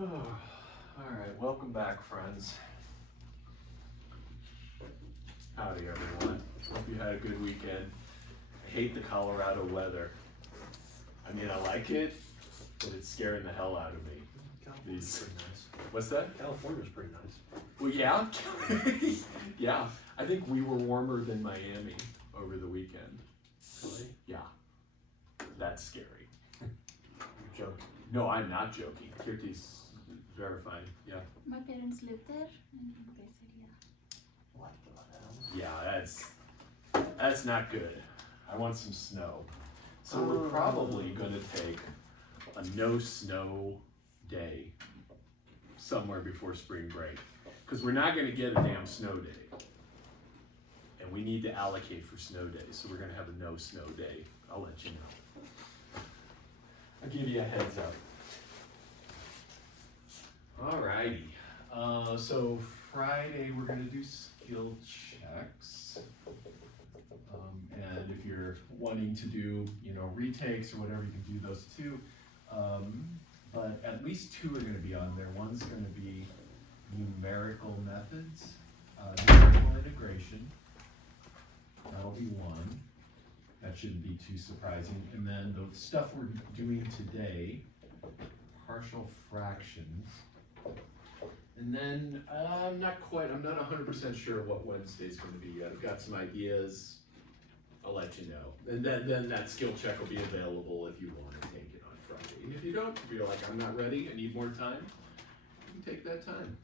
All right, welcome back, friends. Howdy, everyone. Hope you had a good weekend. I hate the Colorado weather. I mean, I like it, but it's scaring the hell out of me. California's pretty nice. What's that? California's pretty nice. Well, yeah. Yeah, I think we were warmer than Miami over the weekend. Really? Yeah, that's scary. You're joking. No, I'm not joking. Kirti's verifying. Yeah. My parents live there, and they said What the hell? Yeah, that's not good. I want some snow. So we're probably gonna take a no snow day somewhere before spring break, because we're not gonna get a damn snow day. And we need to allocate for snow days, so we're gonna have a no snow day. I'll let you know. I'll give you a heads up. Alrighty, so Friday we're gonna do skill checks. And if you're wanting to do, retakes or whatever, you can do those too. But at least two are gonna be on there. One's gonna be numerical methods, numerical integration. That'll be one. That shouldn't be too surprising. And then the stuff we're doing today, partial fractions. And then I'm not 100% sure what Wednesday's going to be yet. I've got some ideas. I'll let you know. And then that skill check will be available if you want to take it on Friday. And if you don't, if you're like, I'm not ready, I need more time, you can take that time.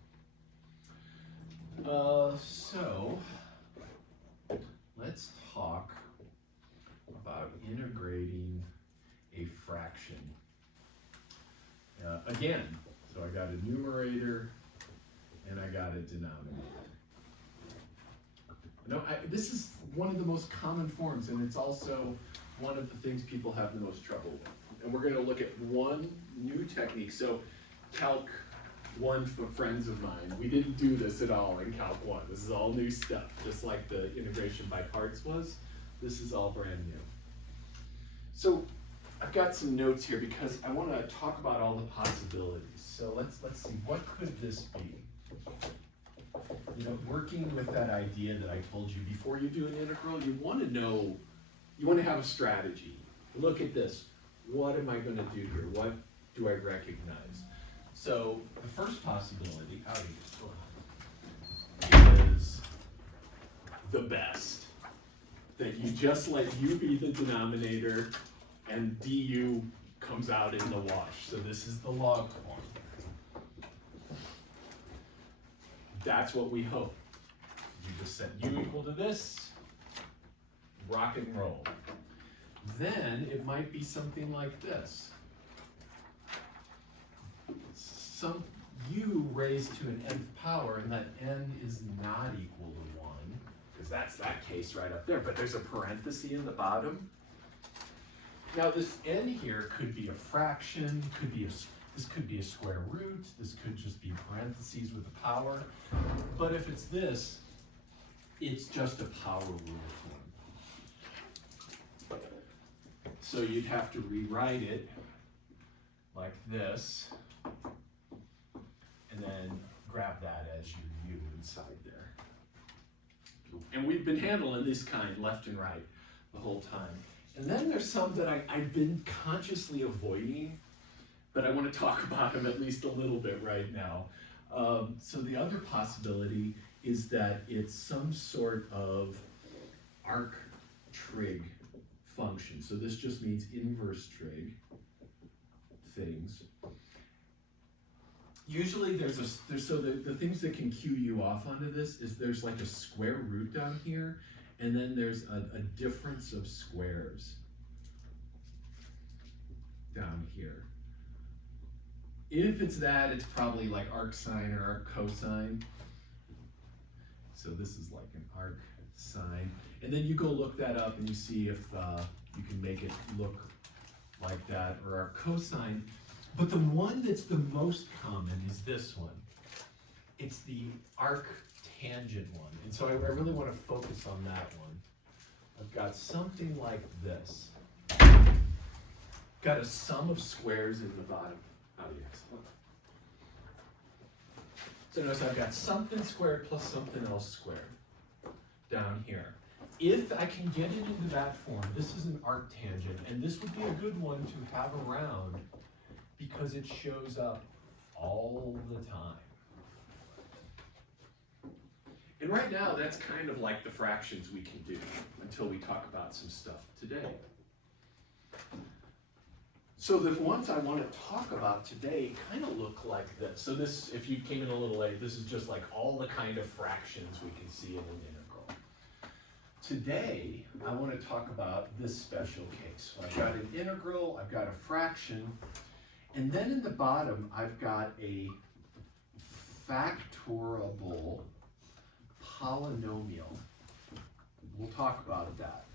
So let's talk about integrating a fraction. Again, so I got a numerator and I got a denominator. This is one of the most common forms, and it's also one of the things people have the most trouble with. And we're going to look at one new technique. So Calc 1 for friends of mine, we didn't do this at all in Calc 1. This is all new stuff, just like the integration by parts was. This is all brand new. So I've got some notes here because I want to talk about all the possibilities. So let's see, what could this be? Working with that idea that I told you before you do an integral, you want to know, you want to have a strategy. Look at this. What am I going to do here? What do I recognize? So the first possibility is the best. That you just let u be the denominator and du comes out in the wash. So this is the log form. That's what we hope. You just set u equal to this, rock and roll. Then it might be something like this. Some u raised to an nth power, and that n is not equal to 1, because that's that case right up there, but there's a parenthesis in the bottom. Now this n here could be a fraction, this could be a square root, this could just be parentheses with a power, but if it's this, it's just a power rule form. So you'd have to rewrite it like this, and then grab that as your u inside there. And we've been handling this kind left and right the whole time. And then there's some that I've been consciously avoiding, but I want to talk about them at least a little bit right now. So the other possibility is that it's some sort of arc trig function. So this just means inverse trig things. Usually the things that can cue you off onto this is there's like a square root down here, and then there's a difference of squares down here. If it's that, it's probably like arc sine or arc cosine. So this is like an arc sine. And then you go look that up and you see if you can make it look like that, or arc cosine. But the one that's the most common is this one. It's the arc tangent one. And so I really want to focus on that one. I've got something like this. Got a sum of squares in the bottom. Oh, yes. So notice I've got something squared plus something else squared down here. If I can get it into that form, this is an arctangent, and this would be a good one to have around because it shows up all the time. And right now, that's kind of like the fractions we can do until we talk about some stuff today. So the ones I want to talk about today kind of look like this. So this, if you came in a little late, this is just like all the kind of fractions we can see in an integral. Today, I want to talk about this special case. So I've got an integral, I've got a fraction, and then in the bottom, I've got a factorable polynomial. We'll talk about that.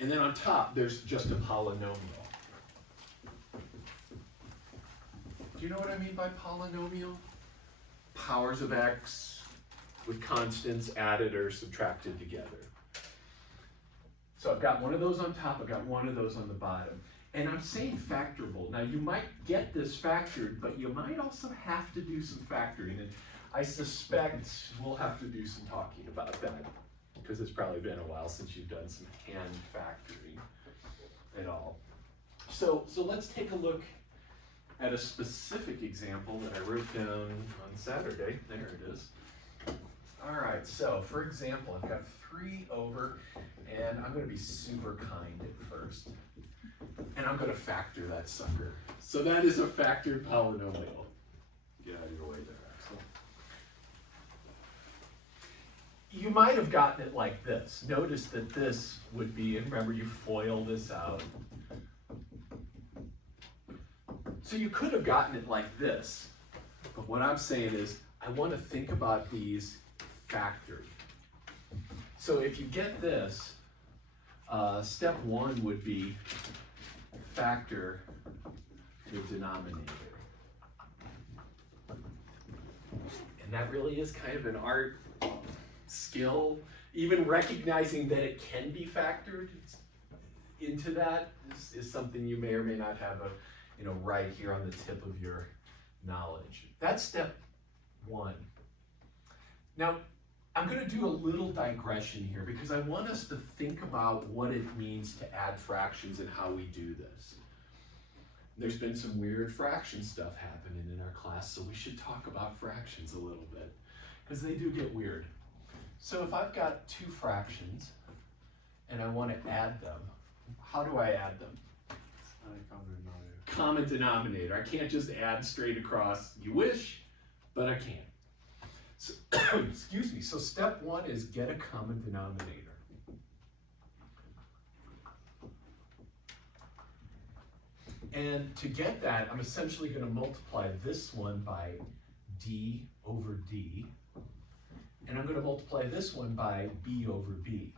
And then on top, there's just a polynomial. Do you know what I mean by polynomial? Powers of x with constants added or subtracted together. So I've got one of those on top, I've got one of those on the bottom. And I'm saying factorable. Now you might get this factored, but you might also have to do some factoring. And I suspect we'll have to do some talking about that because it's probably been a while since you've done some hand factoring at all. So let's take a look at a specific example that I wrote down on Saturday. There it is. All right, so for example, I've got 3 over, and I'm going to be super kind at first. And I'm going to factor that sucker. So that is a factored polynomial. Get out of your way there, Axel. You might have gotten it like this. Notice that this would be, and remember you FOIL this out. So you could have gotten it like this. But what I'm saying is, I want to think about these factored. So if you get this, step 1 would be factor the denominator. And that really is kind of an art skill. Even recognizing that it can be factored into that is something you may or may not have right here on the tip of your knowledge. That's step 1. Now, I'm going to do a little digression here because I want us to think about what it means to add fractions and how we do this. There's been some weird fraction stuff happening in our class, so we should talk about fractions a little bit because they do get weird. So if I've got 2 fractions and I want to add them, how do I add them? Common denominator. I can't just add straight across. You wish, but I can't. So, excuse me. So step 1 is get a common denominator. And to get that, I'm essentially going to multiply this one by d over d. And I'm going to multiply this one by b over b.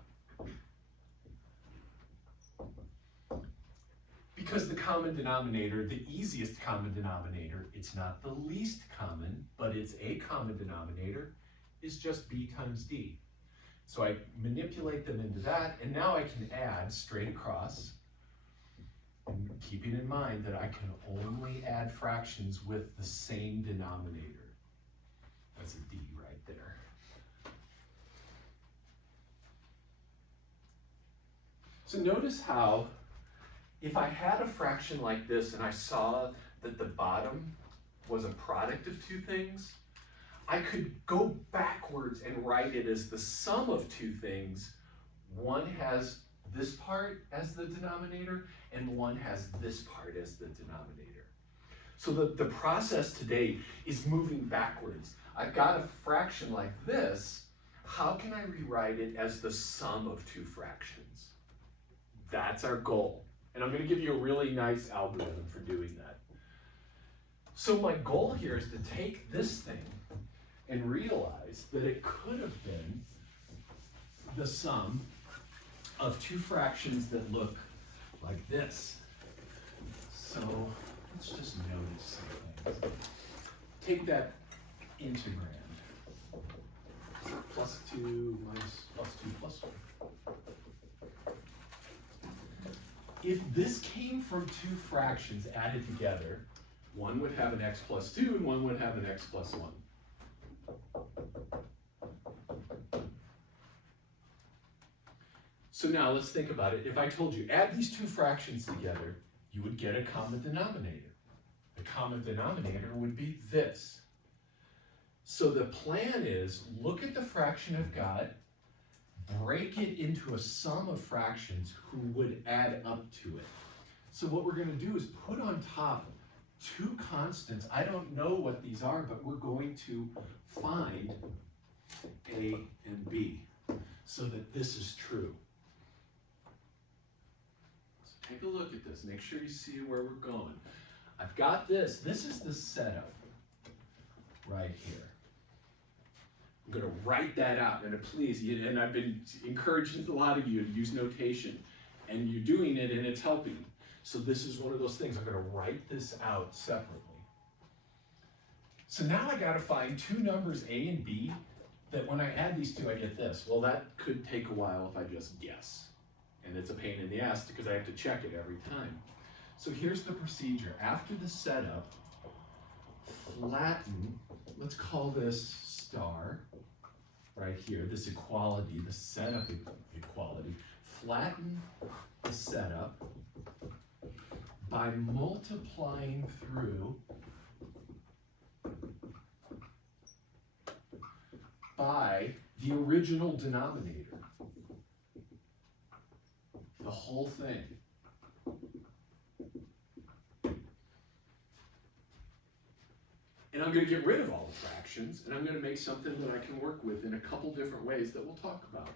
Because the common denominator, the easiest common denominator, it's not the least common, but it's a common denominator, is just b times d. So I manipulate them into that, and now I can add straight across, and keeping in mind that I can only add fractions with the same denominator. That's a d right there. So notice how if I had a fraction like this and I saw that the bottom was a product of 2 things, I could go backwards and write it as the sum of 2 things. One has this part as the denominator, and one has this part as the denominator. So the process today is moving backwards. I've got a fraction like this. How can I rewrite it as the sum of 2 fractions? That's our goal. And I'm going to give you a really nice algorithm for doing that. So my goal here is to take this thing and realize that it could have been the sum of 2 fractions that look like this. So let's just notice some things. Take that integrand. Plus 2 minus plus 2 plus 1. If this came from 2 fractions added together, one would have an x plus 2 and one would have an x plus 1. So now let's think about it. If I told you, add these two fractions together, you would get a common denominator. The common denominator would be this. So the plan is, look at the fraction I've got, break it into a sum of fractions who would add up to it. So what we're going to do is put on top two constants. I don't know what these are, but we're going to find A and B so that this is true. So take a look at this. Make sure you see where we're going. I've got this. This is the setup right here. I'm going to write that out, and please, and I've been encouraging a lot of you to use notation, and you're doing it, and it's helping. So this is one of those things. I'm going to write this out separately. So now I got to find two numbers A and B that when I add these two, I get this. Well, that could take a while if I just guess, and it's a pain in the ass because I have to check it every time. So here's the procedure. After the setup, flatten, let's call this star right here, this equality, the setup equality. Flatten the setup by multiplying through by the original denominator, the whole thing. And I'm going to get rid of all the fractions, and I'm going to make something that I can work with in a couple different ways that we'll talk about.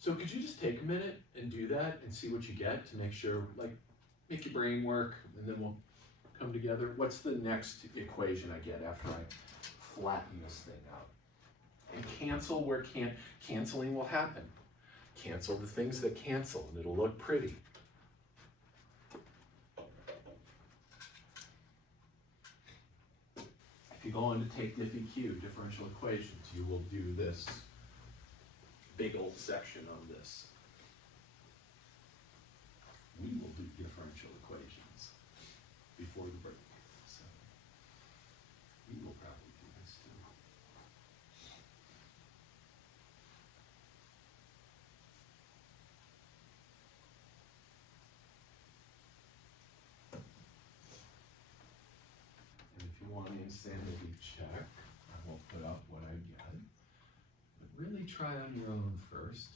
So could you just take a minute and do that and see what you get to make sure, like, make your brain work, and then we'll come together. What's the next equation I get after I flatten this thing out? And cancel where canceling will happen. Cancel the things that cancel, and it'll look pretty. If you go on to take DiffEq, differential equations, you will do this big old section on this. We will do differential equations before the break. So we will probably do this too. And if you want an insanity check, I will put up what I get. But really try on your own first.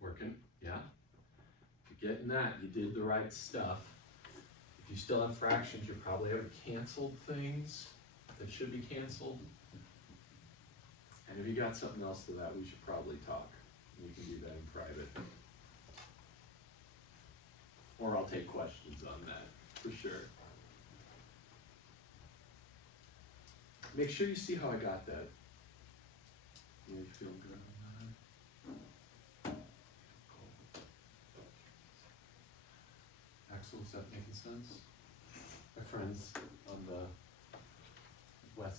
Working? Yeah? If you're getting that, you did the right stuff. If you still have fractions, you probably have canceled things that should be canceled. And if you got something else to that, we should probably talk. We can do that in private. Or I'll take questions on that, for sure. Make sure you see how I got that. You feel good on that? Cool. Axel, is that making sense? My friends on the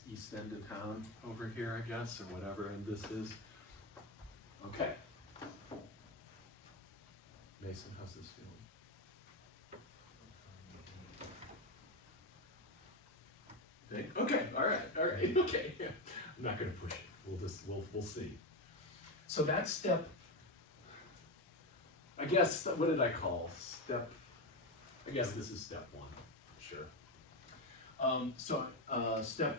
east end of town over here, I guess, or whatever end this is. Okay. Mason, how's this feeling? Okay, all right, okay. I'm not gonna push it. We'll see. So that's step, I guess, what did I call? I guess this is step one, sure. Step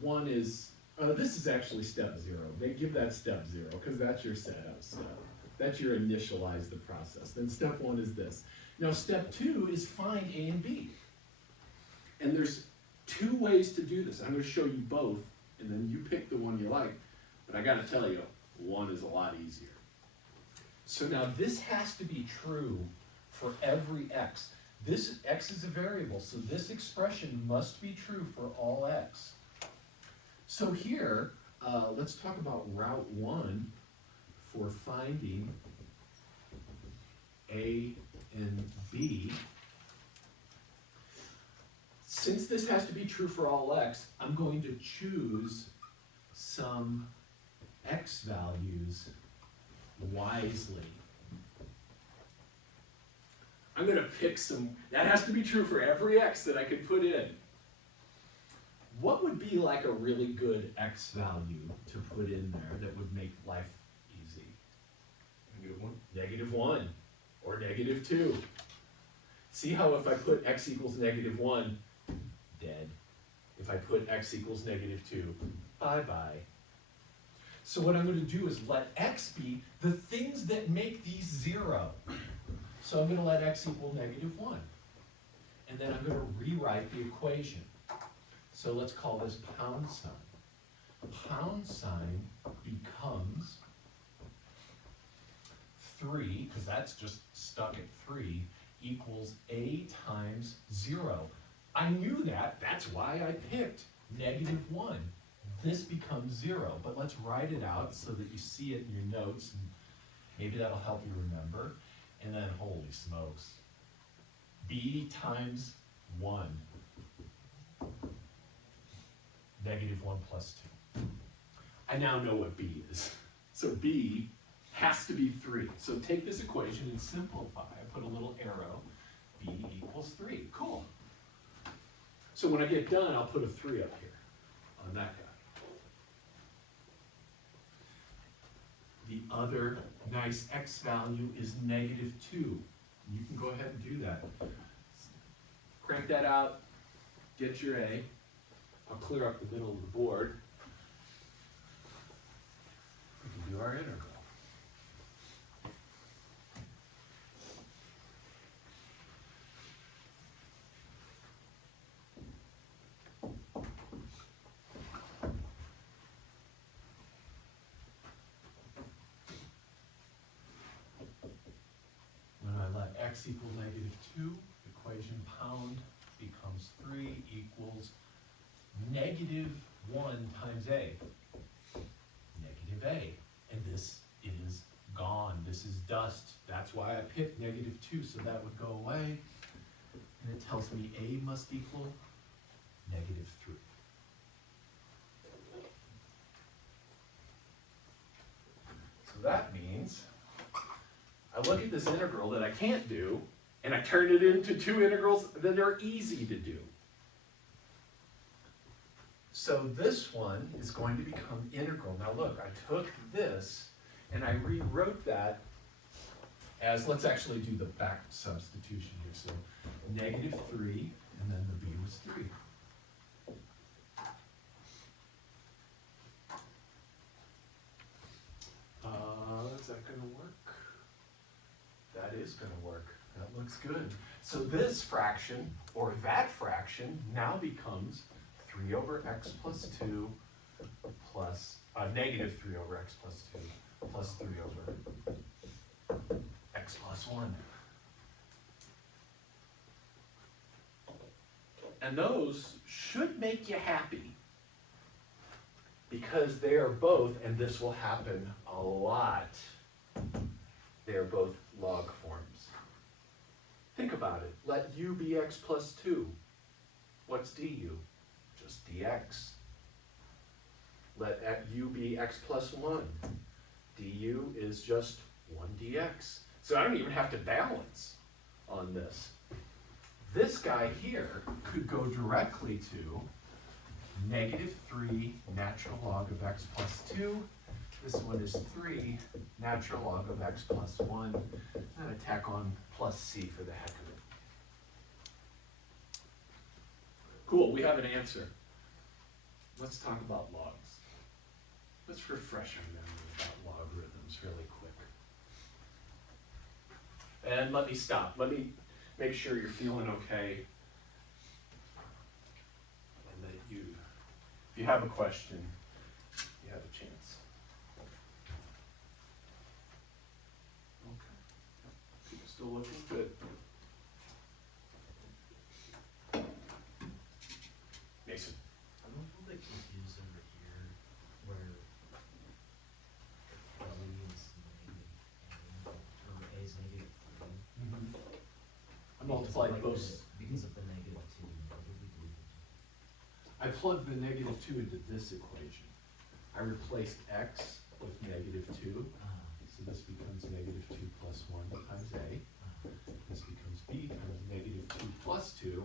one is, this is actually step 0. They give that step 0 because that's your setup step. That's your initialize the process. Then step 1 is this. Now step 2 is find A and B. And there's 2 ways to do this. I'm going to show you both, and then you pick the one you like. But I got to tell you, one is a lot easier. So now this has to be true for every x. This x is a variable, so this expression must be true for all x. So here, let's talk about route 1 for finding A and B. Since this has to be true for all x, I'm going to choose some x values wisely. I'm gonna pick some, that has to be true for every x that I could put in. What would be like a really good x value to put in there that would make life easy? -1. -1 or -2. See how if I put x equals -1, dead. If I put x equals -2, bye-bye. So what I'm gonna do is let x be the things that make these 0. So I'm gonna let x equal -1. And then I'm gonna rewrite the equation. So let's call this pound sign. Pound sign becomes 3, because that's just stuck at 3, equals a times 0. I knew that, that's why I picked -1. This becomes 0, but let's write it out so that you see it in your notes, and maybe that'll help you remember. And then, holy smokes, b times 1, -1 plus 2. I now know what b is. So b has to be 3. So take this equation and simplify. I put a little arrow, b equals 3, cool. So when I get done, I'll put a 3 up here on that guy. The other nice x value is -2. You can go ahead and do that. Crank that out, get your A. I'll clear up the middle of the board. We can do our integral. When I let x equal -2, equation pound becomes 3 equals -1 times a. A. And this is gone. This is dust. That's why I picked -2, so that would go away. And it tells me a must equal -3. So that means I look at this integral that I can't do, and I turn it into 2 integrals that are easy to do. So this one is going to become integral. Now look, I took this and I rewrote that as, let's actually do the back substitution here. So -3, and then the b was 3. Is that gonna work? That is gonna work. That looks good. So this fraction, or that fraction, now becomes 3 over x plus 2 plus, -3 over x plus 2 plus 3 over x plus 1. And those should make you happy, because they are both, and this will happen a lot, they are both log forms. Think about it. Let u be x plus 2. What's du? Just dx. Let u be x plus 1. du is just 1 dx. So I don't even have to balance on this. This guy here could go directly to -3 natural log of x plus 2. This one is 3 natural log of x plus 1. And I tack on plus c for the heck of it. Cool, we have an answer. Let's talk about logs. Let's refresh our memory about logarithms really quick. And let me stop. Let me make sure you're feeling okay. And that you, if you have a question, you have a chance. Okay. People still looking good. Mason. I'm a little bit confused over here where W is negative or A is -3. I multiplied both. Because of the -2. What did we do? I plugged the -2 into this equation. I replaced x with -2. So this becomes negative 2 plus 1 times A. This becomes B times negative 2 plus 2,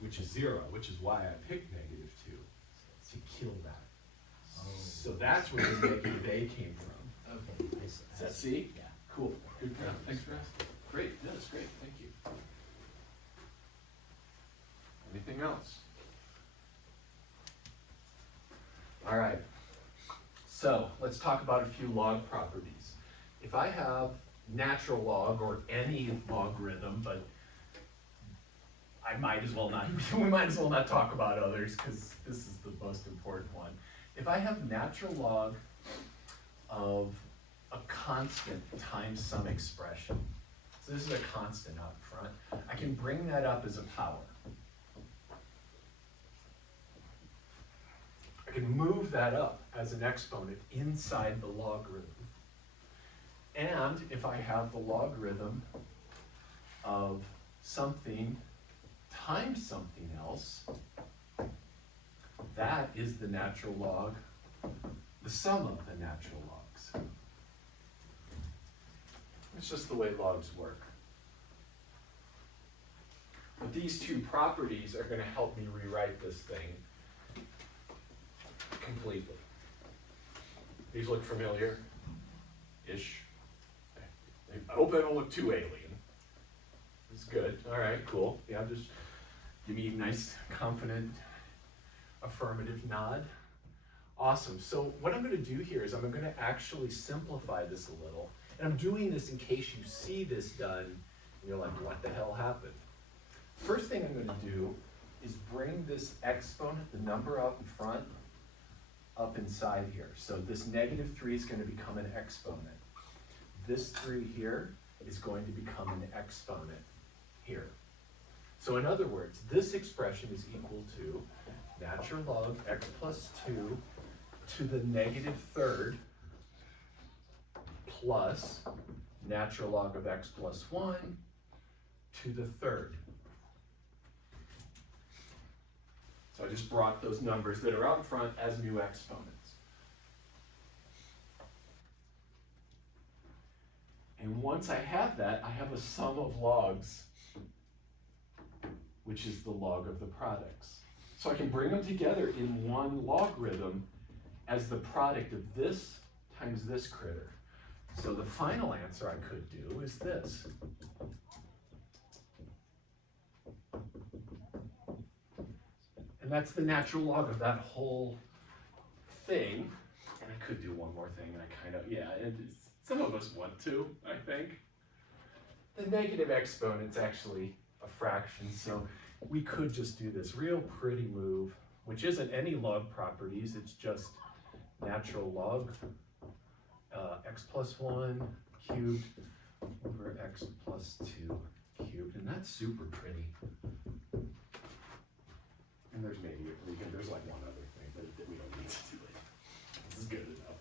which is 0, which is why I picked negative 2, to kill that. Oh. So that's where the negative A came from. Okay. Does that see? Yeah. Cool. Good job. Thanks for asking. Great. Yeah, that's great. Thank you. Anything else? All right. So let's talk about a few log properties. If I have natural log or any logarithm, but I might as well not, we might as well not talk about others because this is the most important one. If I have natural log of a constant times some expression, so this is a constant out front, I can bring that up as a power. I can move that up as an exponent inside the logarithm. And if I have the logarithm of something times something else, that is the natural log, the sum of the natural logs. It's just the way logs work. But these two properties are going to help me rewrite this thing completely. These look familiar-ish. I hope they don't look too alien. It's good. All right, cool. Yeah, just give me a nice, confident, affirmative nod. Awesome. So what I'm going to do here is I'm going to actually simplify this a little. And I'm doing this in case you see this done and you're like, what the hell happened? First thing I'm going to do is bring this exponent, the number out in front, up inside here. So this negative 3 is going to become an exponent. This 3 here is going to become an exponent here. So in other words, this expression is equal to natural log x plus 2 to the negative third plus natural log of x plus 1 to the third. So I just brought those numbers that are out in front as new exponents. And once I have that, I have a sum of logs, which is the log of the products. So I can bring them together in one logarithm as the product of this times this critter. So the final answer I could do is this. And that's the natural log of that whole thing. And I could do one more thing, and I kind of, yeah, some of us want to, I think. The negative exponent's actually a fraction, so we could just do this real pretty move, which isn't any log properties, it's just natural log x plus 1 cubed over x plus 2 cubed, and that's super pretty. And there's maybe, there's like one other thing, but we don't need to do it. This is good enough.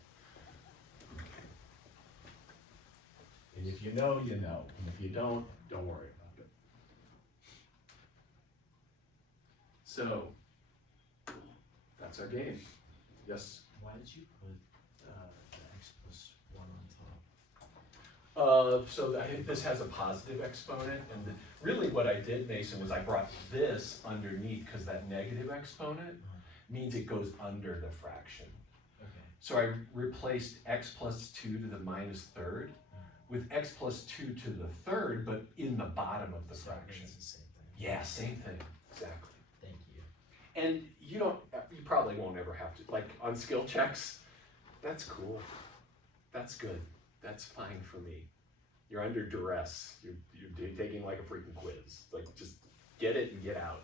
And if you know, you know. And if you don't worry about it. So, that's our game. Yes? Why did you put the x plus 1 on top? So I think this has a positive exponent, and really what I did, Mason, was I brought this underneath because that negative exponent means it goes under the fraction. Okay. So I replaced x plus 2 to the minus third with x plus 2 to the third, but in the bottom of the fraction. It's the same thing. Yeah, same thing, exactly. Thank you. And you probably won't ever have to, like on skill checks, that's cool. That's good. That's fine for me. You're under duress. You're taking like a freaking quiz. Like just get it and get out.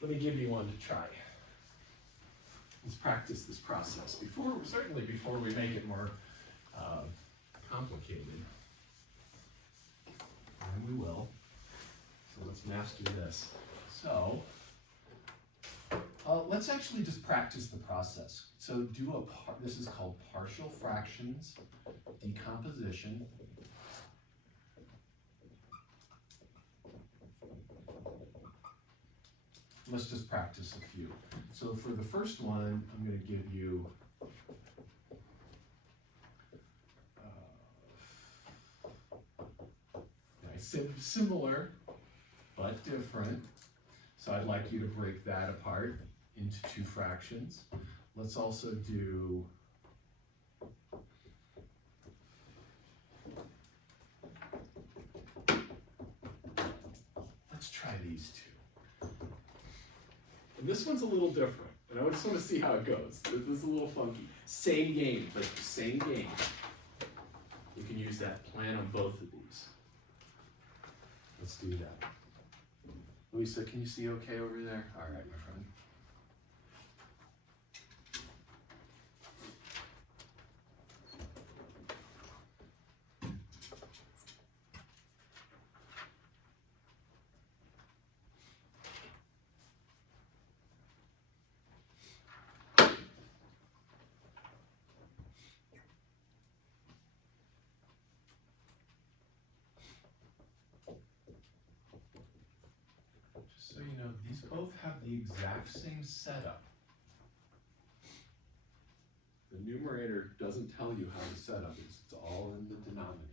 Let me give you one to try. Let's practice this process certainly before we make it more complicated. And we will. So let's master this. So let's actually just practice the process. So this is called partial fractions decomposition. Let's just practice a few. So for the first one, I'm going to give you similar, but different. So I'd like you to break that apart into two fractions. Let's also do let's try these two. And this one's a little different, and I just want to see how it goes. This is a little funky. Same game, but same game. You can use that plan on both of these. Let's do that. Lisa, can you see okay over there? All right, my friend. Just so you know, these both have the exact same setup. The numerator doesn't tell you how the setup is. It's all in the denominator.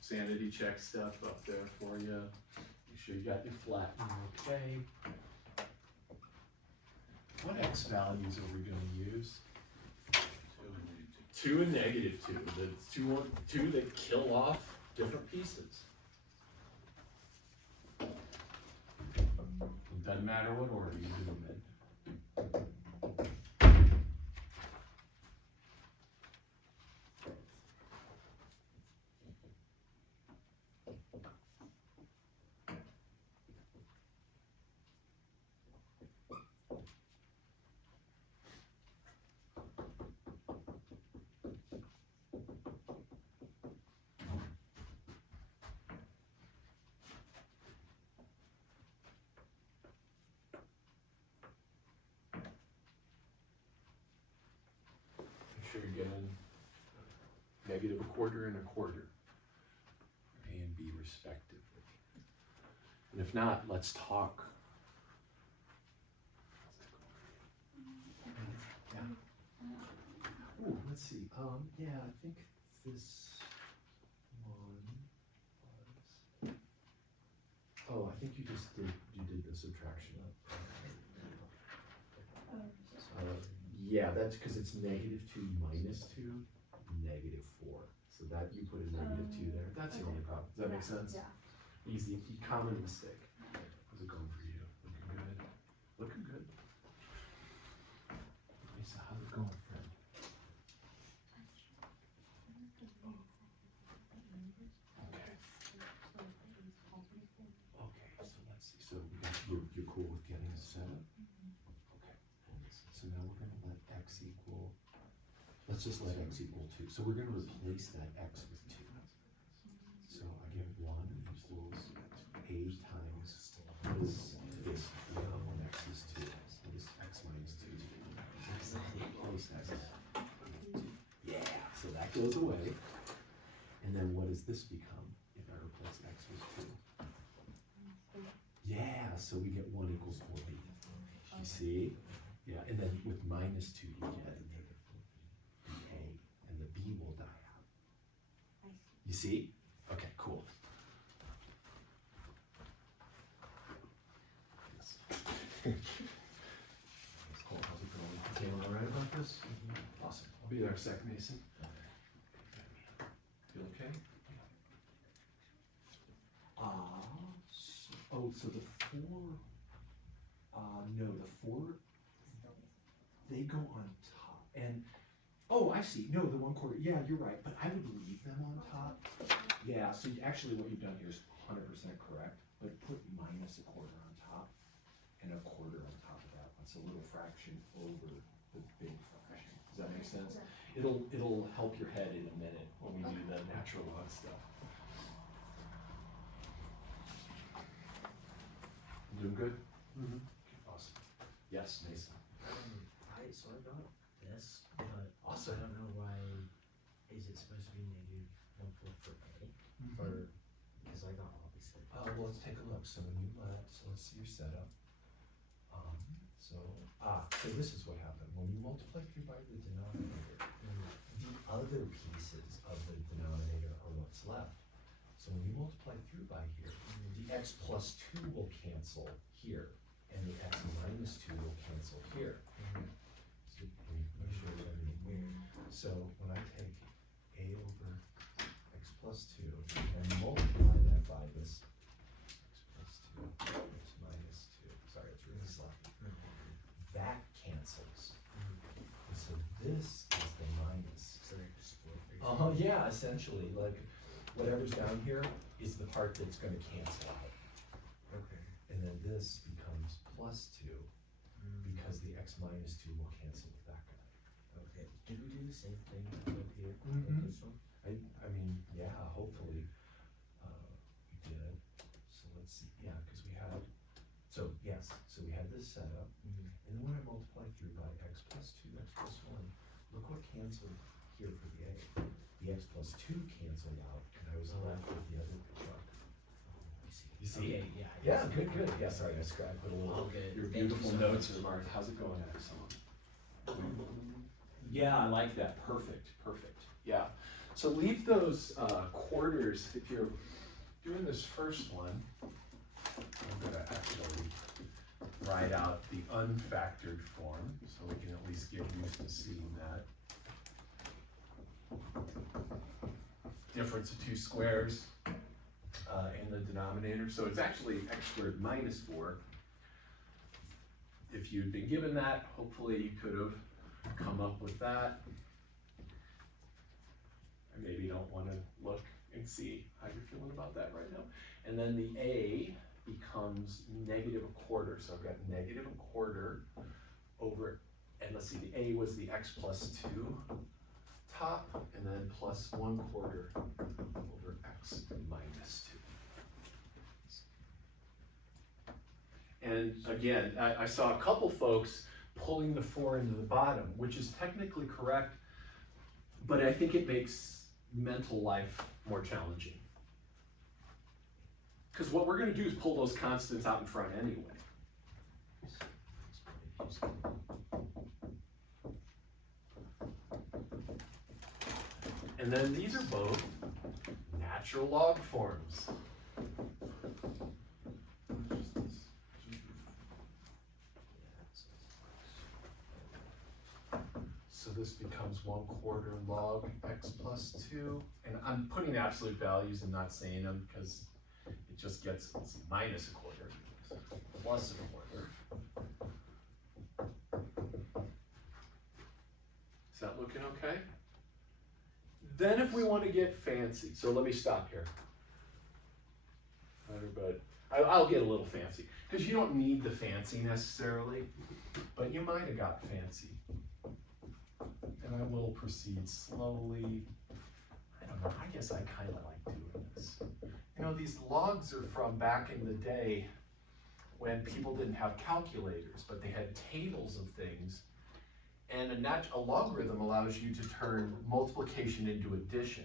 Sanity check stuff up there for you. Make sure you got your flattening okay. What x values are we going to use? 2 and negative 2. The two that kill off different pieces. It doesn't matter what order you do them in. Make sure you're getting negative 1/4 and 1/4, A and B respectively. And if not, let's talk. Yeah. Ooh, let's see. Yeah, I think this one was. Oh, I think you did the subtraction up. Yeah, that's because it's -2 minus 2, -4. So that you put a -2 there. That's the only problem. Does that make sense? Yeah. Easy, common mistake. How's it going for you? Looking good? Looking good. Lisa, how's it going, friend? Okay. Okay, so let's see. So you're cool with getting a setup? Okay. So now we're going to let x equal, let's just let x equal 2. So we're going to replace that x with 2. So I get 1 equals a times this when x is 2. So this x minus 2. Replace x. goes away. And then what does this become if I replace x with 2? Yeah, so we get 1 equals 4b. You see? Yeah, and then with minus 2 you get the a, and the b will die out. You see? Okay, cool. Cool, how's it going? Feeling all right about this? Awesome. I'll be there in a sec, Mason. Feel okay? So the 4, no, the 4, they go on top. And, oh, I see. No, the 1/4, yeah, you're right, but I would leave them on top. Yeah, so actually what you've done here is 100% correct, but put minus a quarter on top and a quarter on top of that. It's a little fraction over the big fraction. Does that make sense? It'll help your head in a minute when we do the natural log stuff. Doing good? Mm-hmm. Okay, awesome. Yes, Mason. So I got this, but Awesome. I don't know why, is it supposed to be -1/4 for A? Or, because I got opposite. Well, let's take a look. So when you so let's see your setup. So this is what happened. When you multiply through by the denominator, the other pieces of the denominator are what's left. So when you multiply through by here, the x plus 2 will cancel here, and the x minus 2 will cancel here. So let me show you everything weird. So when I take a over x plus 2 and multiply that by this x plus 2, x minus 2, sorry, it's really sloppy, that cancels. And so this is the minus. So they're just split. Yeah, essentially, like whatever's down here is the part that's going to cancel out. Okay. And then this becomes plus 2 because the x minus 2 will cancel with that guy. Okay. Did we do the same thing up here? Mhm. This one? I mean, yeah, hopefully we did. So let's see, yeah, because we had, so yes, so we had this setup. And then when I multiply through by x plus 2, x plus 1, look what canceled here for the a. The x plus 2 canceled out, and I was left with the other chunk. You see? Okay, yeah. I Yeah, guess. good, good. Yeah, sorry, I scribed, put a little, All good. your Thank you beautiful so notes much. are marked. How's it going, Axel? Yeah, I like that. Perfect, perfect. Yeah. So leave those quarters, if you're doing this first one, I'm gonna actually write out the unfactored form, so we can at least get used to seeing that. Difference of 2 squares in the denominator. So it's actually x squared minus 4. If you'd been given that, hopefully you could have come up with that. I maybe don't want to look and see how you're feeling about that right now. And then the a becomes -1/4. So I've got -1/4 over, and let's see, the a was the x plus 2 top, and then plus 1/4 over x minus 2. And again, I saw a couple folks pulling the 4 into the bottom, which is technically correct, but I think it makes mental life more challenging. Because what we're going to do is pull those constants out in front anyway. And then these are both natural log forms. So this becomes 1/4 log x plus 2. And I'm putting absolute values and not saying them because it just gets, it's -1/4, +1/4. Is that looking okay? Then if we want to get fancy, so let me stop here. But I'll get a little fancy, because you don't need the fancy necessarily, but you might have got fancy. And I will proceed slowly. I don't know, I guess I kind of like doing this. You know, these logs are from back in the day when people didn't have calculators, but they had tables of things. And a logarithm allows you to turn multiplication into addition.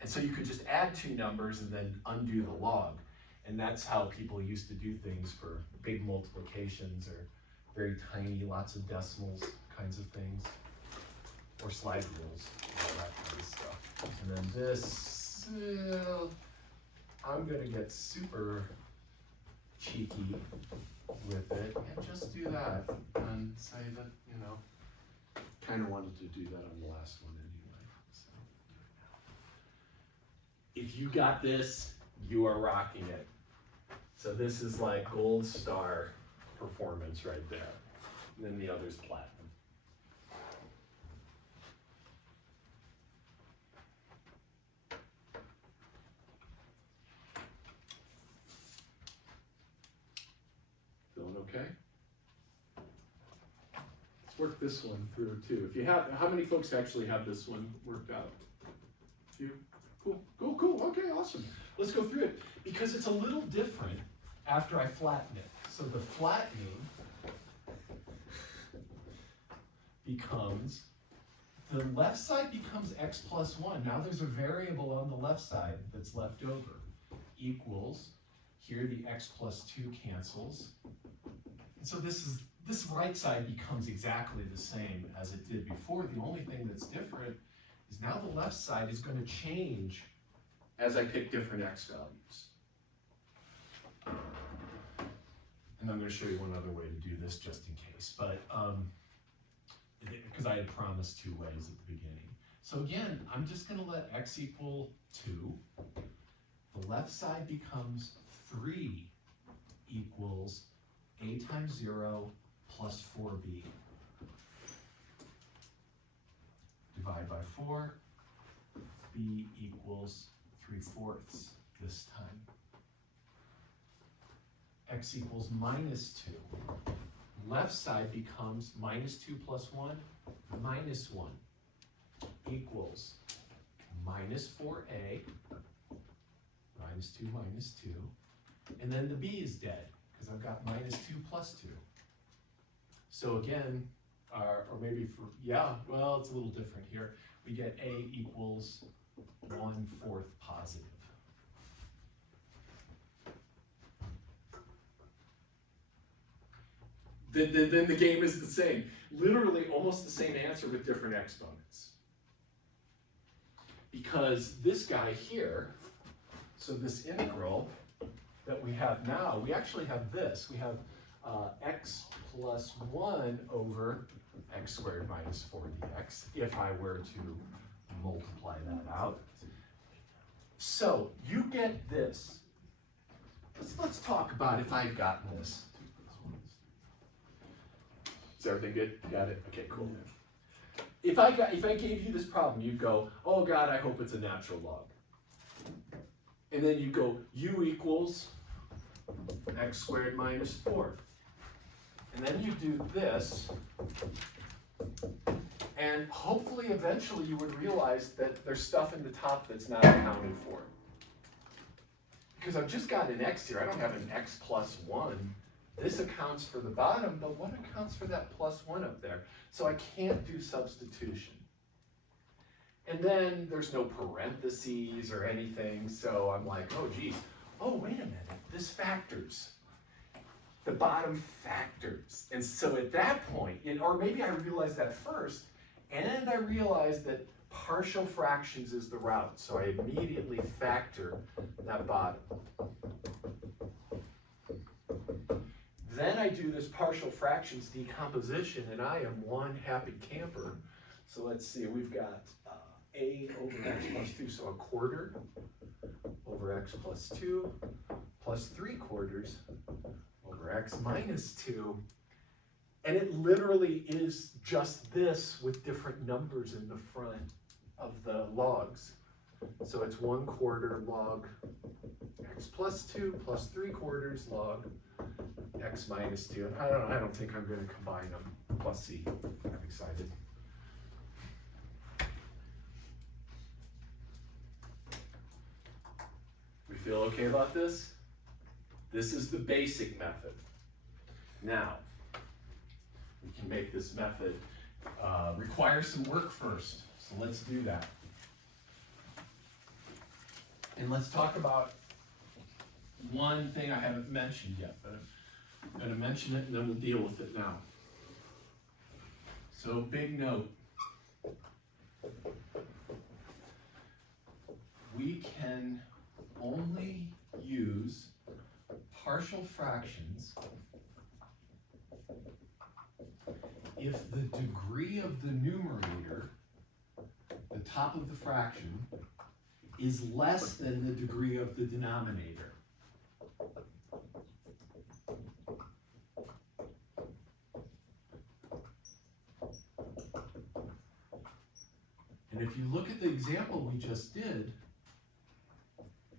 And so you could just add two numbers and then undo the log. And that's how people used to do things for big multiplications or very tiny, lots of decimals kinds of things. Or slide rules, all that kind of stuff. And then this, I'm gonna get super cheeky with it and just do that and say that, you know, kind of wanted to do that on the last one anyway. So, if you got this, you are rocking it. So this is like gold star performance right there. And then the other's platinum. Feeling okay? Let's work this one through too. If you have, how many folks actually have this one worked out? A few? Cool, cool, cool, okay, awesome. Let's go through it because it's a little different after I flatten it. So the flattening becomes, the left side becomes x plus 1. Now there's a variable on the left side that's left over. Equals, here the x plus 2 cancels. And so this right side becomes exactly the same as it did before. The only thing that's different is now the left side is going to change as I pick different x values. And I'm going to show you one other way to do this just in case, but because I had promised two ways at the beginning. So again, I'm just going to let x equal 2. The left side becomes 3 equals a times 0 plus 4b. Divide by 4, b equals 3/4 this time. X equals minus 2. Left side becomes minus 2 plus 1, minus 1, equals minus 4a, minus 2 minus 2, and then the b is dead, because I've got minus 2 plus 2. So again, or maybe for, yeah, well, it's a little different here. We get a equals 1/4 positive. Then the game is the same. Literally almost the same answer with different exponents. Because this guy here, so this integral that we have now, we actually have this. We have x plus 1 over x squared minus 4 dx, if I were to multiply that out. So you get this. Let's talk about if I'd gotten this. Is everything good? Got it? Okay, cool. If I gave you this problem, you'd go, oh God, I hope it's a natural log. And then you go, u equals x squared minus 4. And then you do this, and hopefully eventually you would realize that there's stuff in the top that's not accounted for. Because I've just got an x here, I don't have an x plus 1. This accounts for the bottom, but what accounts for that plus 1 up there? So I can't do substitution. And then there's no parentheses or anything, so I'm like, oh geez, oh wait a minute, this factors. The bottom factors. And so at that point, or maybe I realized that first, and I realized that partial fractions is the route, so I immediately factor that bottom. Then I do this partial fractions decomposition, and I am one happy camper. So let's see, we've got a over x plus 2, so 1/4 over x plus 2 plus 3/4 over x minus 2. And it literally is just this with different numbers in the front of the logs. So it's 1/4 log x plus 2 plus 3/4 log x minus 2. And I don't think I'm going to combine them. Plus c. I'm excited. We feel okay about this? This is the basic method. Now, we can make this method requires some work first, so let's do that. And let's talk about one thing I haven't mentioned yet, but I'm gonna mention it and then we'll deal with it now. So big note. We can only use partial fractions if the degree of the numerator, the top of the fraction, is less than the degree of the denominator. And if you look at the example we just did,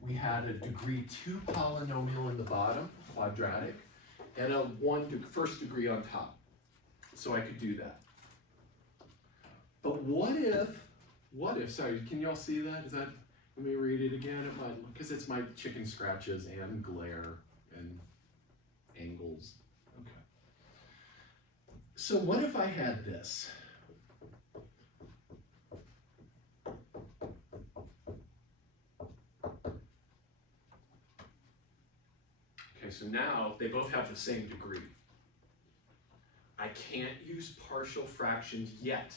we had a degree 2 polynomial in the bottom, quadratic, and a first degree on top. So I could do that. But what if, sorry, can y'all see that? Let me read it again, because it's my chicken scratches and glare and angles. Okay. So what if I had this? Okay, so now they both have the same degree. I can't use partial fractions yet.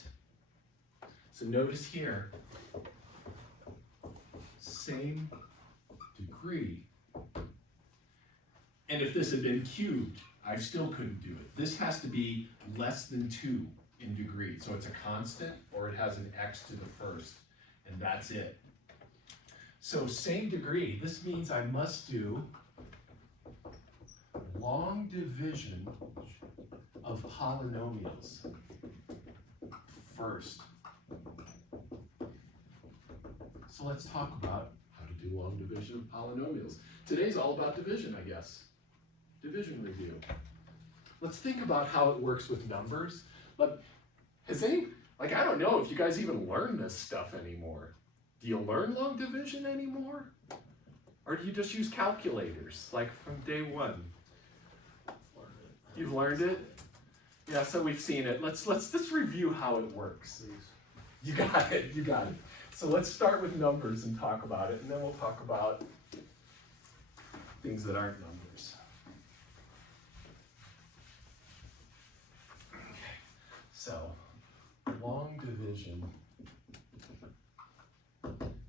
So notice here, same degree. And if this had been cubed, I still couldn't do it. This has to be less than 2 in degree. So it's a constant or it has an x to the first, and that's it. So same degree, this means I must do long division of polynomials first. So let's talk about how to do long division of polynomials. Today's all about division, I guess. Division review. Let's think about how it works with numbers. But I don't know if you guys even learn this stuff anymore. Do you learn long division anymore? Or do you just use calculators, like from day one? You've learned it? Yeah, so we've seen it. Let's review how it works. Please. You got it, you got it. So let's start with numbers and talk about it, and then we'll talk about things that aren't numbers. Okay, so long division.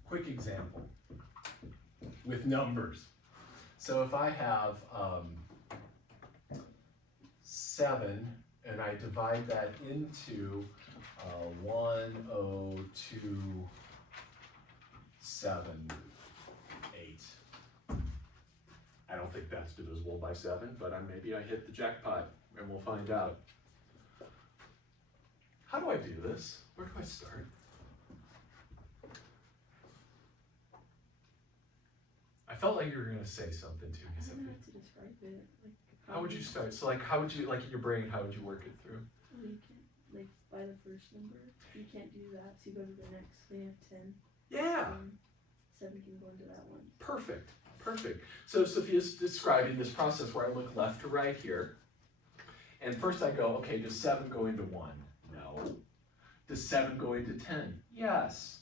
Quick example with numbers. So if I have 7 and I divide that into 1027.8. I don't think that's divisible by 7, but maybe I hit the jackpot and we'll find out. How do I do this? Where do I start? I felt like you were going to say something to me. I don't know how to describe it. How would you start? So how would you, in your brain, how would you work it through? Well, you can, by the first number, you can't do that, so you go to the next. Then you have 10. Yeah. 7 can go into that one. Perfect, perfect. So Sophia's describing this process where I look left to right here. And first I go, okay, does 7 go into 1? No. Does 7 go into 10? Yes.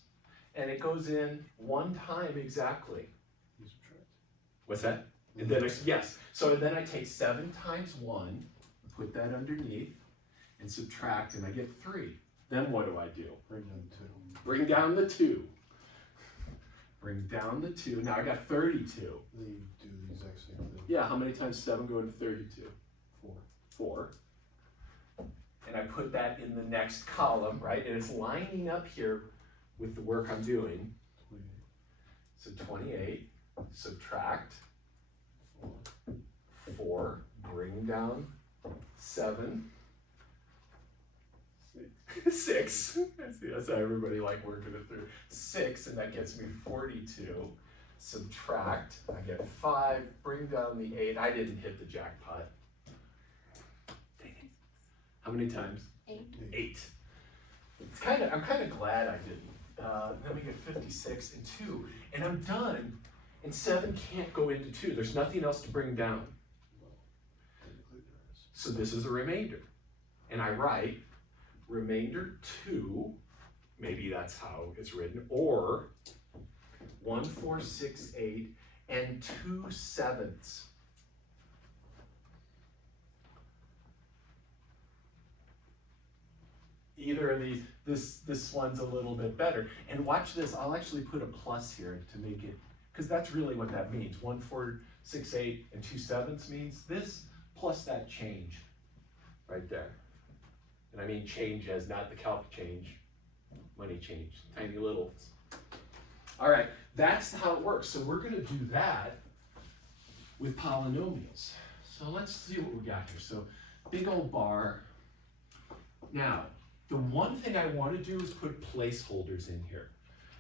And it goes in 1 time exactly. You subtract. What's that? And then yes. So then I take 7 times 1, put that underneath, and subtract, and I get 3. Then what do I do? Bring down 2. Bring down the 2. Bring down the 2. Now I got 32. Then you do the exact same thing. Yeah, how many times 7 go into 32? 4. 4. And I put that in the next column, right? And it's lining up here with the work I'm doing. 28. So 28, subtract 4. 4, bring down 7. 6. That's how everybody working it through. 6, and that gets me 42. Subtract, I get 5, bring down the 8. I didn't hit the jackpot. Dang it. How many times? 8. 8. I'm kind of glad I didn't. Then we get 56 and 2, and I'm done. And 7 can't go into 2. There's nothing else to bring down. Well, technically there is. So this is a remainder. And I write remainder 2, maybe that's how it's written, or 1, 4, 6, 8, and 2/7. Either of these, this one's a little bit better. And watch this, I'll actually put a plus here to make it, because that's really what that means. 1, 4, 6, 8, and 2/7 means this plus that change right there. And I mean change as not the calc change, money change, tiny little. All right, that's how it works. So we're gonna do that with polynomials. So let's see what we got here. So big old bar. Now, the one thing I want to do is put placeholders in here.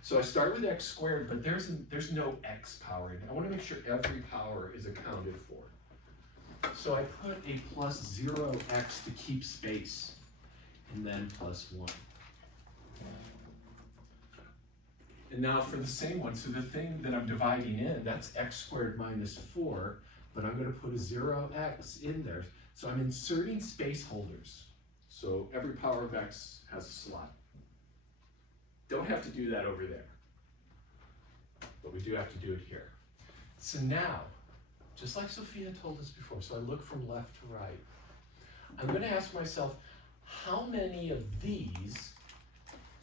So I start with x squared, but there's no x power in it. I want to make sure every power is accounted for. So I put a plus 0x to keep space, and then plus 1. And now for the same one, so the thing that I'm dividing in, that's x squared minus 4, but I'm going to put a 0x in there. So I'm inserting space holders. So every power of x has a slot. Don't have to do that over there, but we do have to do it here. So now, just like Sophia told us before, so I look from left to right, I'm going to ask myself, how many of these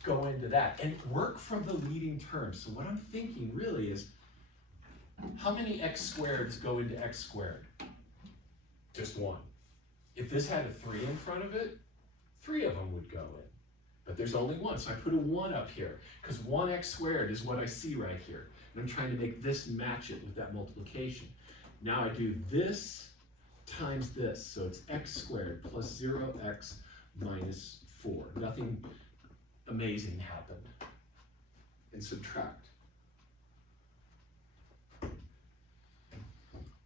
go into that? And work from the leading term. So what I'm thinking really is, how many x squareds go into x squared? Just 1. If this had a 3 in front of it, 3 of them would go in. But there's only 1, so I put a 1 up here, because 1x squared is what I see right here. And I'm trying to make this match it with that multiplication. Now I do this times this, so it's x squared plus 0x minus 4. Nothing amazing happened. And subtract.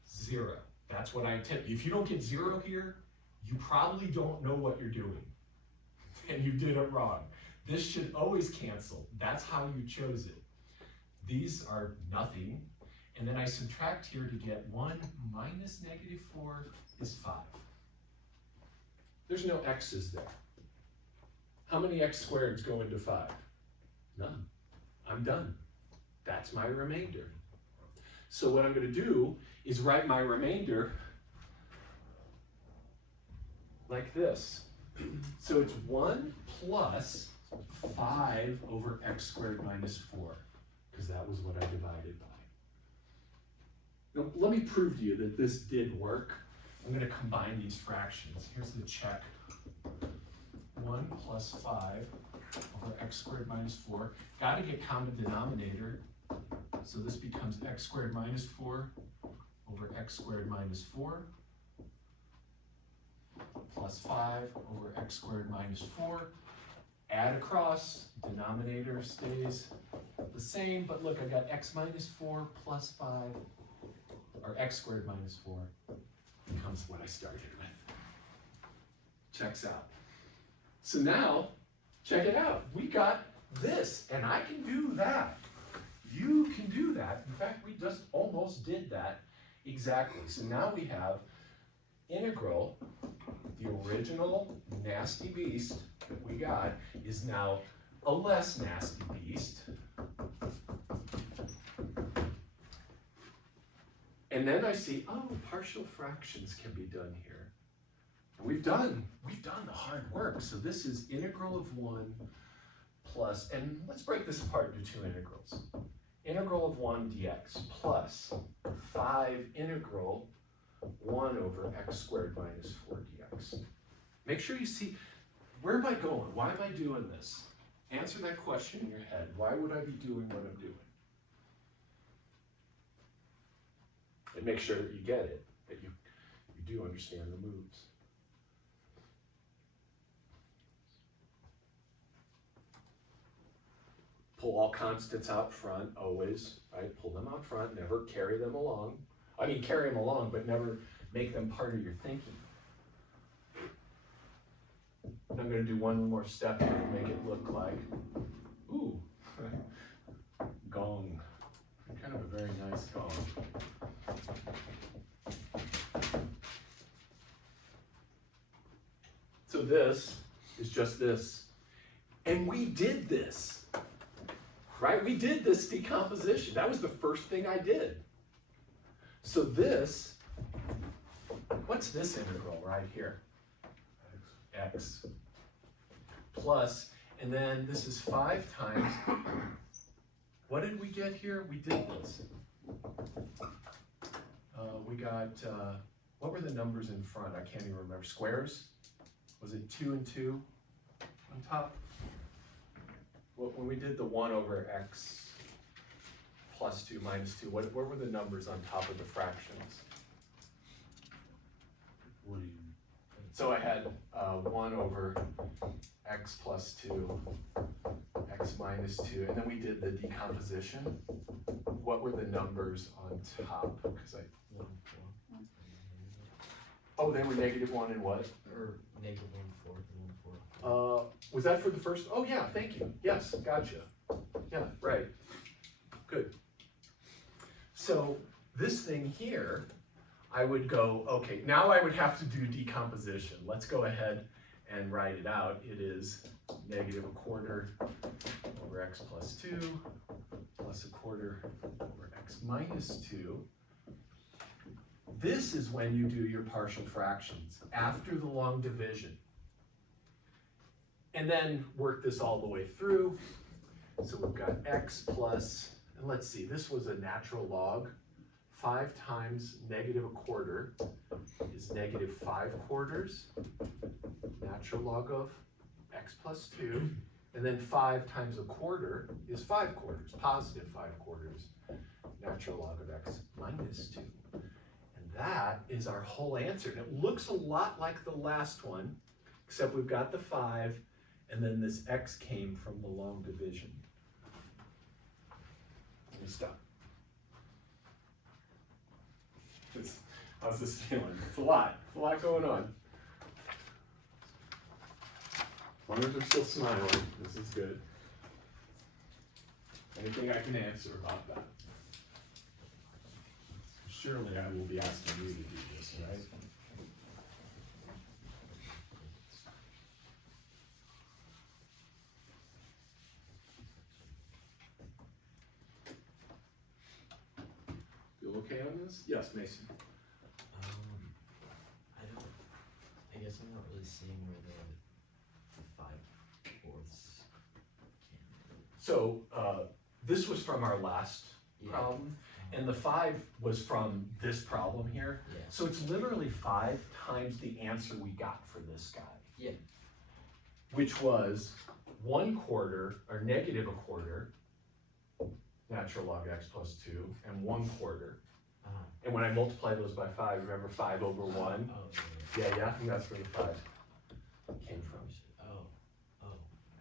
0. That's what I intend. If you don't get 0 here, you probably don't know what you're doing. And you did it wrong. This should always cancel. That's how you chose it. These are nothing. And then I subtract here to get 1 minus negative 4 is 5. There's no x's there. How many x squareds go into 5? None. I'm done. That's my remainder. So what I'm going to do is write my remainder like this. So it's 1 plus 5 over x squared minus 4, because that was what I divided by. Now, let me prove to you that this did work. I'm going to combine these fractions. Here's the check. 1 plus 5 over x squared minus 4. Got to get common denominator. So this becomes x squared minus 4 over x squared minus 4. Plus 5 over x squared minus 4. Add across, denominator stays the same, but look, I got x minus 4 plus 5, or x squared minus 4 becomes what I started with. Checks out. So now, check it out. We got this, and I can do that. You can do that. In fact, we just almost did that exactly. So now we have integral, the original nasty beast that we got is now a less nasty beast. And then I see, oh, partial fractions can be done here. And we've done the hard work. So this is integral of 1 plus, and let's break this apart into 2 integrals. Integral of 1 dx plus 5 integral 1 over x squared minus 4 dx. Make sure you see, where am I going? Why am I doing this? Answer that question in your head. Why would I be doing what I'm doing? And make sure that you get it, that you do understand the moves. Pull all constants out front, always, right? Pull them out front, never carry them along. I mean, carry them along, but never make them part of your thinking. I'm going to do one more step here to make it look like, ooh, gong. Kind of a very nice gong. So this is just this. And we did this, right? We did this decomposition. That was the first thing I did. So this, what's this integral right here? X plus, and then this is 5 times, what did we get here? We did this. We got, what were the numbers in front? I can't even remember. Squares? Was it 2 and 2 on top? When we did the 1 over x plus 2 minus 2, what were the numbers on top of the fractions? What do you mean? So I had 1 over x plus 2, x minus 2, and then we did the decomposition. What were the numbers on top? Because 1, 4. oh, they were -1 and what? Or -1, 4, and 1, 4. Was that for the first? Oh yeah, thank you. Yes, gotcha. Yeah, right. Good. So this thing here, I would go, okay, now I would have to do decomposition. Let's go ahead and write it out. It is -1/4 over x plus 2 plus 1/4 over x minus 2. This is when you do your partial fractions, after the long division. And then work this all the way through. So we've got x plus, and let's see, this was a natural log. 5 times -1/4 is -5/4, natural log of x plus 2. And then 5 times 1/4 is 5/4, positive 5/4, natural log of x minus 2. And that is our whole answer. And it looks a lot like the last one, except we've got the 5, and then this x came from the long division. Let me stop. How's this feeling? It's a lot going on. As long as they're still smiling, this is good. Anything I can answer about that? Surely I will be asking you to do this, right? Feel okay on this? Yes, Mason. I guess I'm not really seeing where the 5/4 came. So this was from our last Yeah. problem, and the 5 was from this problem here. Yeah. So it's literally 5 times the answer we got for this guy. Yeah. Which was 1/4 or -1/4, natural log x plus 2, and 1/4. And when I multiply those by 5, remember 5 over 1? Oh, Yeah, and that's where the 5 came from. Oh,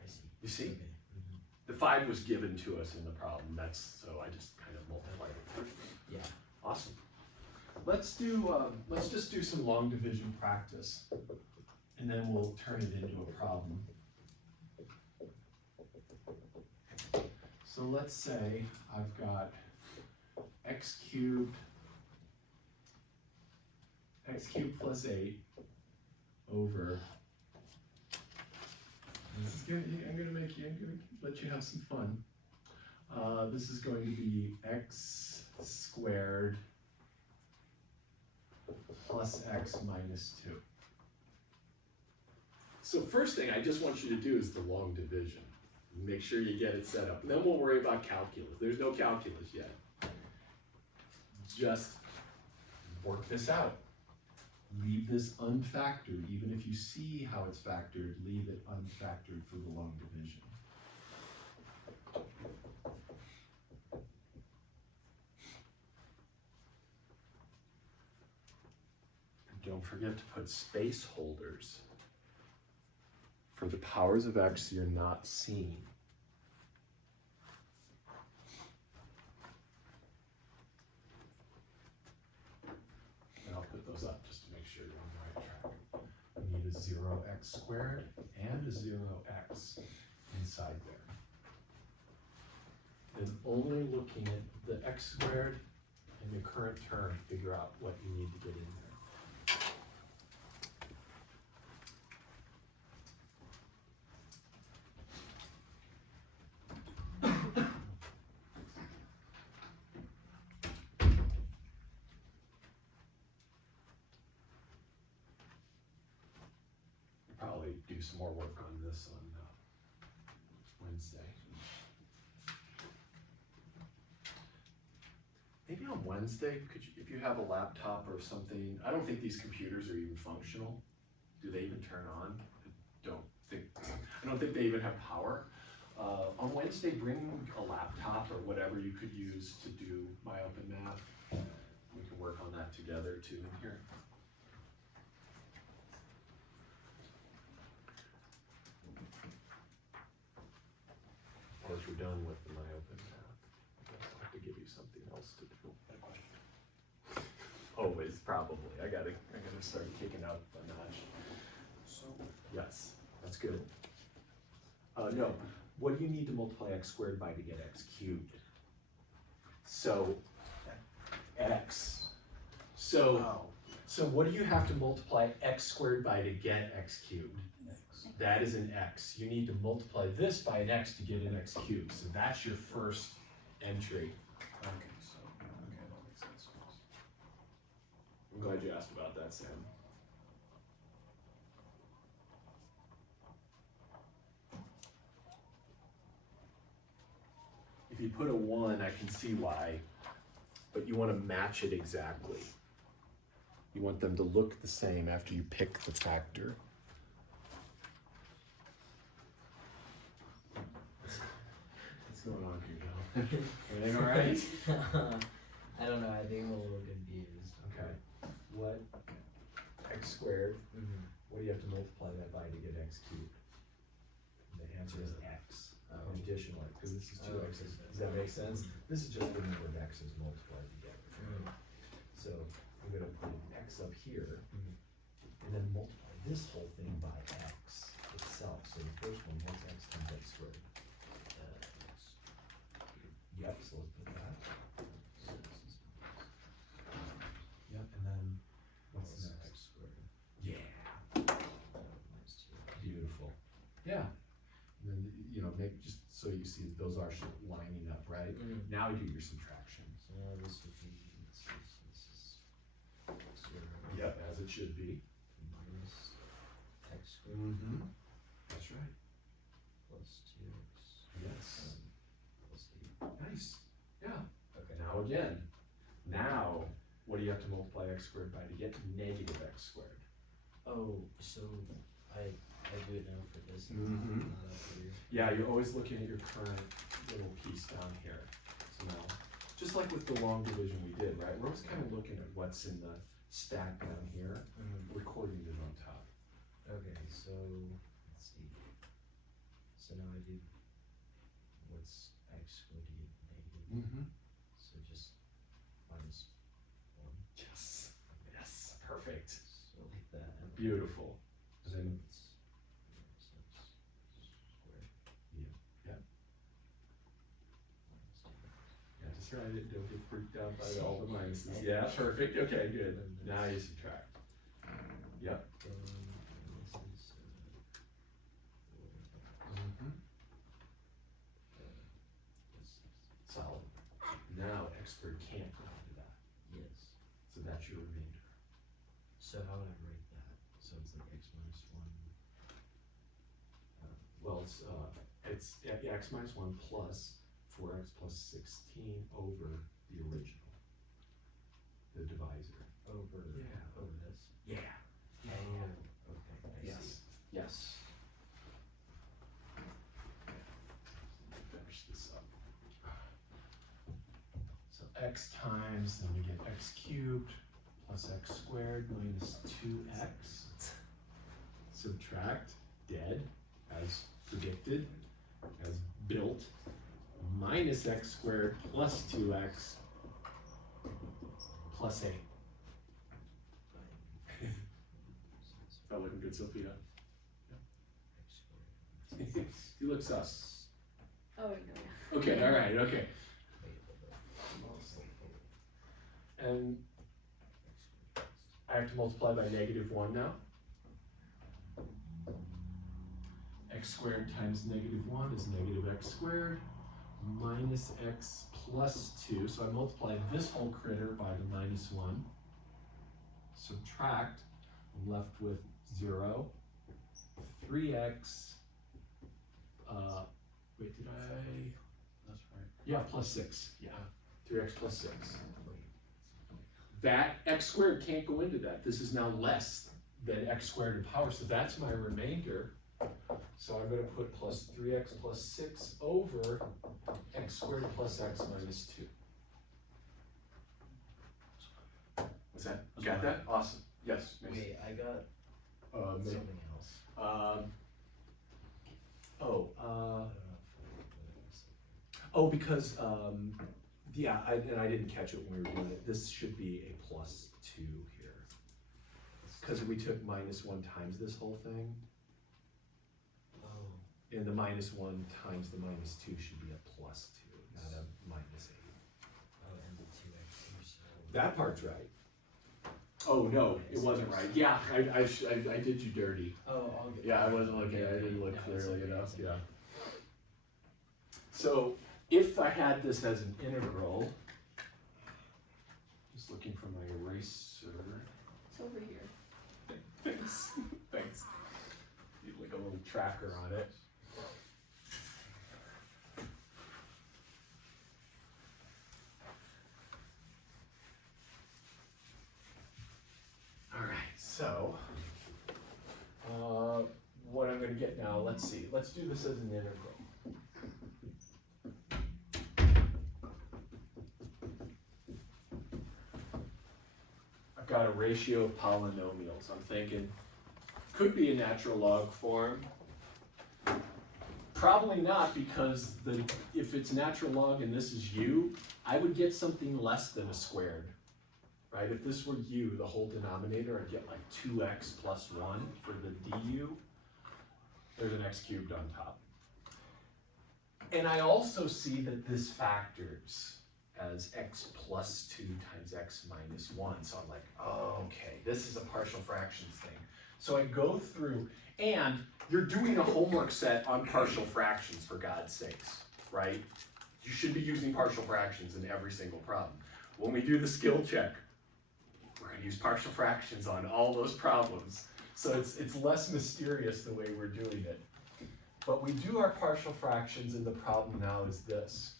I see. You see? Okay. Mhm. The 5 was given to us in the problem. So I just kind of multiplied it through. Yeah. Awesome. Let's just do some long division practice, and then we'll turn it into a problem. So let's say I've got x cubed plus 8 over, I'm gonna let you have some fun. This is going to be x squared plus x minus 2. So first thing I just want you to do is the long division. Make sure you get it set up. And then we'll worry about calculus. There's no calculus yet. Just work this out. Leave this unfactored. Even if you see how it's factored, leave it unfactored for the long division. And don't forget to put space holders for the powers of x you're not seeing. And I'll put those up just to make sure you're on the right track. We need a 0x squared and a 0x inside there. And only looking at the x squared and your current term, figure out what you need to get in there. do some more work on this on Wednesday. Maybe on Wednesday, could you, if you have a laptop or something, I don't think these computers are even functional. Do they even turn on? I don't think they even have power. On Wednesday, bring a laptop or whatever you could use to do my open math. We can work on that together too in here. Once we're done with the my open math, I guess I'll have to give you something else to do. Always, probably. I gotta start kicking up a notch. So, Yes, that's good. No, what do you need to multiply x squared by to get x cubed? So, x. So, wow, so what do you have to multiply x squared by to get x cubed? X. That is an x. You need to multiply this by an x to get an x cubed. So that's your first entry. Okay, so, okay, that makes sense. I'm glad you asked about that, Sam. If you put a 1, I can see why, but you want to match it exactly. You want them to look the same after you pick the factor. What's going on here, Joe? Everything all right? I don't know, I think I'm a little confused. Okay. What x squared, Mm-hmm. what do you have to multiply that by to get x cubed? The answer is x. Oh. Additionally, because this is two Oh, x's. okay. Does that make sense? This is just the number of x's multiplied together. Mm-hmm. So I'm gonna put an x up here, Mhm. and then multiply this whole thing by x itself. So the first one, what's x times x squared? Yep, so let's put that. Yep, and then what's Plus next? x squared Yeah, minus 2. beautiful. Yeah. And then, you know, make just so you see that those are lining up, right? Mm-hmm. Now do your subtraction. So now this would be, let's see, so this is 0 Yep, as it should be. minus x squared Mm-hmm. That's right. plus 2x Yes. plus 8. Nice. Yeah. Okay. Now again, now what do you have to multiply x squared by to get negative x squared? Oh, so I do it now for this. Mhm. Not up here. Yeah, you're always looking at your current little piece down here. So now, just like with the long division we did, right? We're always kind of looking at what's in the stack down here, Mhm. recording it on top. Okay, so let's see. So now I do what's x squared to get negative. Mm-hmm. So just minus 1. Yes. Yes. Perfect. So like that. Beautiful. So And then it's minus x squared. Yeah. Minus 2x. Yeah, just write it, don't get freaked out by all the minuses. Yeah, perfect, okay, good. Now you subtract. Yep. And this is 4x. Mm-hmm. Plus 6. Solid. Now x squared can't go into that, Yes. so that's your remainder. So how would I write that? So it's like x minus 1. Well, it's x minus 1 plus 4x plus 16 over the original, the divisor. Over Yeah. over this. Yeah. Oh, okay. I see. Yes. Finish this up. So x times, then we get x cubed plus x squared minus 2x. Subtract, dead, as predicted, as built, minus x squared plus 2x plus 8. That looking good, Sophia? X squared. You look sus. Oh, wait, no, yeah. Okay, alright, okay. Wait a little bit. And X squared. I have to multiply by -1 now. X squared times -1 is negative x squared minus x plus 2. So I multiply this whole critter by the -1. Subtract, I'm left with 0. 3x, wait, did I? That's right. Yeah, plus 6, yeah, 3x plus 6. That x squared can't go into that. This is now less than x squared in power, so that's my remainder. So I'm gonna put plus 3x plus 6 over x squared plus x minus 2. Was that, you got that? Awesome, yes. Mason. Wait, I got Ma- something else. oh, I don't know if oh, because, yeah, I didn't catch it when we were doing it. This should be a plus 2 here. Because we took minus 1 times this whole thing, Oh, and the minus 1 times the minus 2 should be a plus 2, not a minus 8. oh, and the 2x here, so. That part's right. Oh, no, it wasn't right. Yeah, I did you dirty. Oh, I'll get. Yeah, I wasn't looking, I didn't look No, it's clearly okay, enough, it's okay. yeah. So, if I had this as an integral, just looking for my eraser. It's over here. Thanks, thanks. Need like a little tracker on it. All right, so, what I'm gonna get now, let's see, let's do this as an integral. I've got a ratio of polynomials. I'm thinking, could be a natural log form. Probably not, because if it's natural log and this is u, I would get something less than a squared, right? If this were u, the whole denominator, I'd get like 2x plus 1 for the du. There's an x cubed on top. And I also see that this factors as x plus 2 times x minus 1. So I'm like, oh, okay, this is a partial fractions thing. So I go through, and you're doing a homework set on partial fractions, for God's sakes, right? You should be using partial fractions in every single problem. When we do the skill check, we're going to use partial fractions on all those problems. So it's less mysterious the way we're doing it. But we do our partial fractions, and the problem now is this.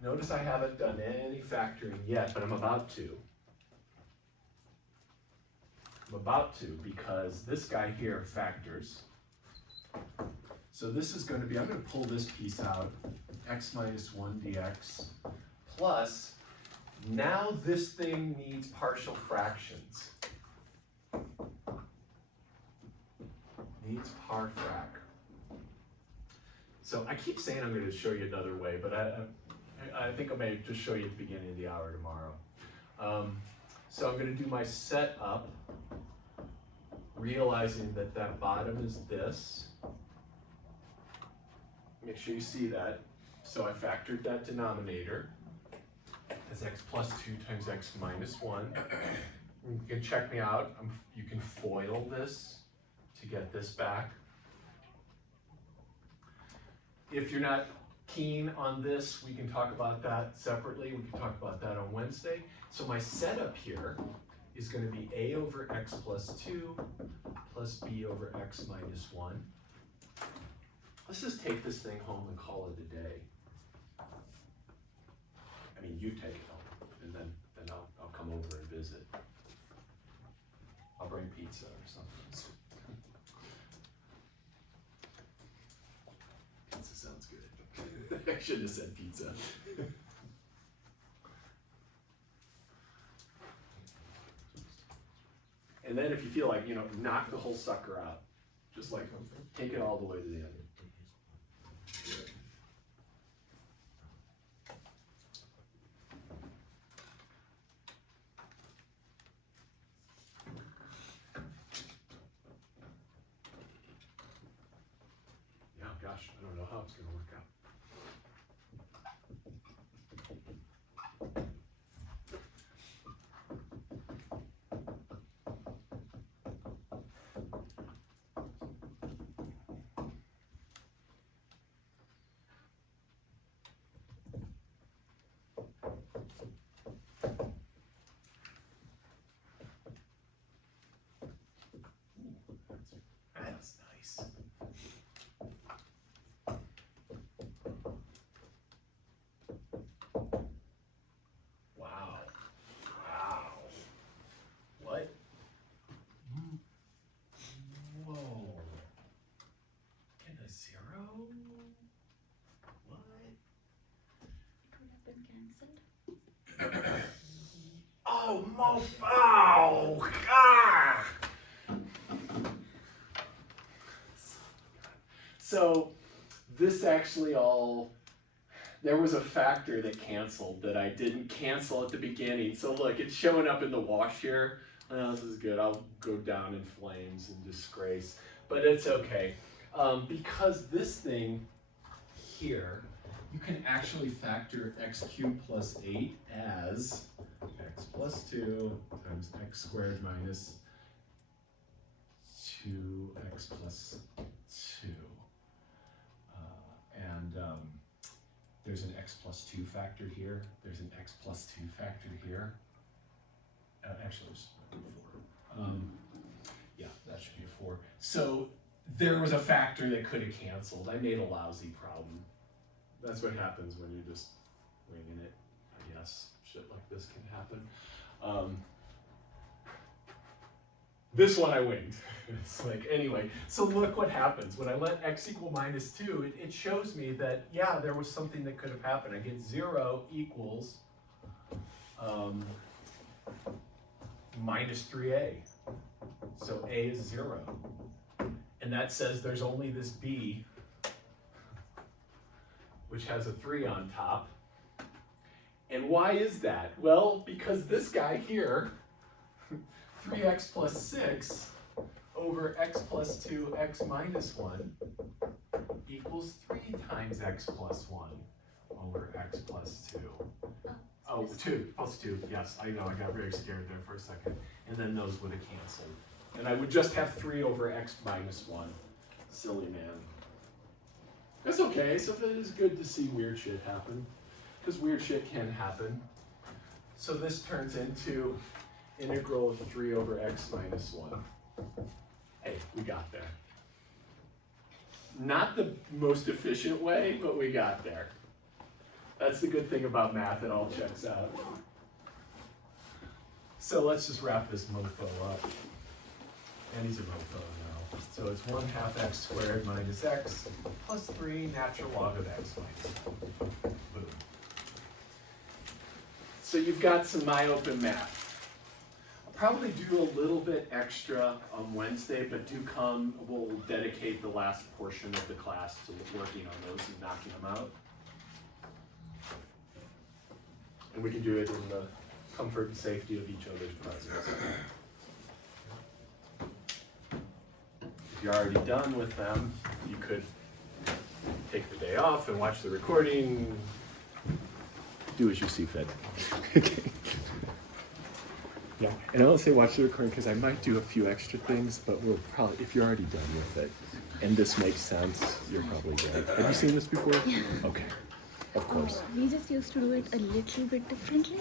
Notice I haven't done any factoring yet, but I'm about to. I'm about to, because this guy here factors. So this is going to be, I'm going to pull this piece out, x minus 1 dx, plus, now this thing needs partial fractions. Needs par frac. So I keep saying I'm going to show you another way, but I think I may just show you at the beginning of the hour tomorrow. So I'm going to do my setup, realizing that that bottom is this. Make sure you see that. So I factored that denominator as x plus 2 times x minus 1. You can check me out. You can FOIL this to get this back. If you're not keen on this, we can talk about that separately. We can talk about that on Wednesday. So my setup here is going to be a over x plus 2 plus b over x minus 1. Let's just take this thing home and call it a day. I mean, you take it home, and then I'll come over and visit. I'll bring pizza or something. Pizza sounds good. I should have said pizza. And then if you feel like, knock the whole sucker out. Just like, take it all the way to the end. Yeah, gosh, I don't know how it's going to work out. cancelled. Oh, mofo! Ah! So, this actually all, there was a factor that canceled that I didn't cancel at the beginning. So look, it's showing up in the wash here. Oh, this is good. I'll go down in flames and disgrace. But it's okay. Because this thing here, you can actually factor x cubed plus 8 as x plus 2 times x squared minus 2x plus 2. There's an x plus 2 factor here. There's an x plus 2 factor here. Actually, there's 4. Yeah, that should be a 4. So there was a factor that could have canceled. I made a lousy problem. That's what happens when you're just winging it. I guess shit like this can happen. This one I winged. It's like, anyway, so look what happens. When I let x equal minus 2, it shows me that, yeah, there was something that could have happened. I get 0 equals minus 3a. So a is 0. And that says there's only this b, which has a 3 on top. And why is that? Well, because this guy here, 3x plus 6 over x plus 2 x minus 1 equals 3 times x plus 1 over x plus 2. Oh, 2 plus 2, yes, I know, I got very scared there for a second. And then those would have canceled. And I would just have 3 over x minus 1. Silly man. That's okay, so it is good to see weird shit happen. Because weird shit can happen. So this turns into integral of 3 over x minus 1. Hey, we got there. Not the most efficient way, but we got there. That's the good thing about math, it all checks out. So let's just wrap this mofo up. And he's a mofo now. So it's 1/2 x squared minus x plus 3 natural log of x minus 1. Boom. So you've got some MyOpen math. I'll probably do a little bit extra on Wednesday, but do come, we'll dedicate the last portion of the class to working on those and knocking them out. And we can do it in the comfort and safety of each other's presence. If you're already done with them, you could take the day off and watch the recording. Do as you see fit. Okay. Yeah, and I don't say watch the recording because I might do a few extra things, but we'll probably, if you're already done with it, and this makes sense, you're probably good. Have you seen this before? Yeah. Okay, of course. We just used to do it a little bit differently.